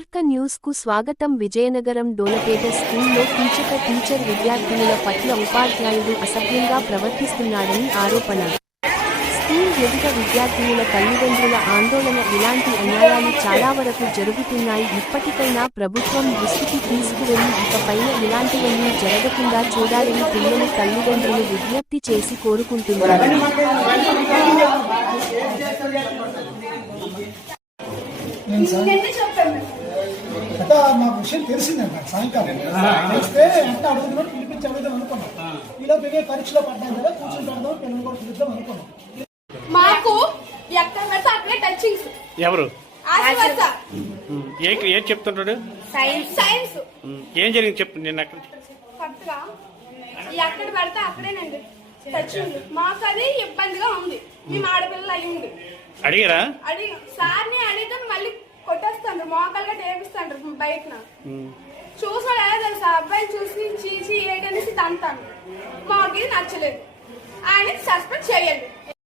ఆర్క న్యూస్కు స్వాగతం విజయనగరం డోలపేట స్కూల్లో కీచక టీచర్ విద్యార్థినుల పట్ల ఉపాధ్యాయుడు అసభ్యంగా ప్రవర్తిస్తున్నాడని ఆరోపణ. స్కూల్ ఎదుట విద్యార్థినుల తల్లిదండ్రుల ఆందోళన ఇలాంటి అన్యాయాలు చాలా వరకు జరుగుతున్నాయి. ఇప్పటికైనా ప్రభుత్వం దృష్టికి తీసుకువెళ్ళి ఇకపైన ఇలాంటివన్నీ జరగకుండా చూడాలని పిల్లలు తల్లిదండ్రులు విజ్ఞప్తి చేసి కోరుకుంటున్నారు. నేను చెప్పాను అంటే మాకు విషయం తెలిసిందండి నాకు సాయంకాలం. తెలిస్తే అంటే అడుగుతున్నట్టు పిలిపించి అడుగుదాం అనుకున్నాం. ఇలా పెరిగే పరీక్షలో పడ్డాం కదా కూర్చొని పెడదాం పిల్లలు కూడా పిలుద్దాం అనుకున్నాం. మాకు ఎక్కడ పెడితే అక్కడే టచింగ్స్ ఎవరు? ఏ ఏం చెప్తుంటాడు? సైన్స్ సైన్స్ ఏం జరిగింది చెప్పు నేను అక్కడ కొత్తగా ఎక్కడ పెడితే అక్కడేనండి. టచింగ్ మాకు అది ఇబ్బందిగా ఉంది. మేము ఆడపిల్లలు అయ్యింది అడిగారా? అడిగి. సార్ని అడిగితే మళ్ళీ మోకాలుగా టేపిస్తాండ్రు బయటన. చూసాడు ఎలా తెలుసా? అబ్బాయిని చూసి చీచి ఏటనేసి తంతాను. మాకు ఇది నచ్చలేదు. ఆయన సస్పెండ్ చేయండి.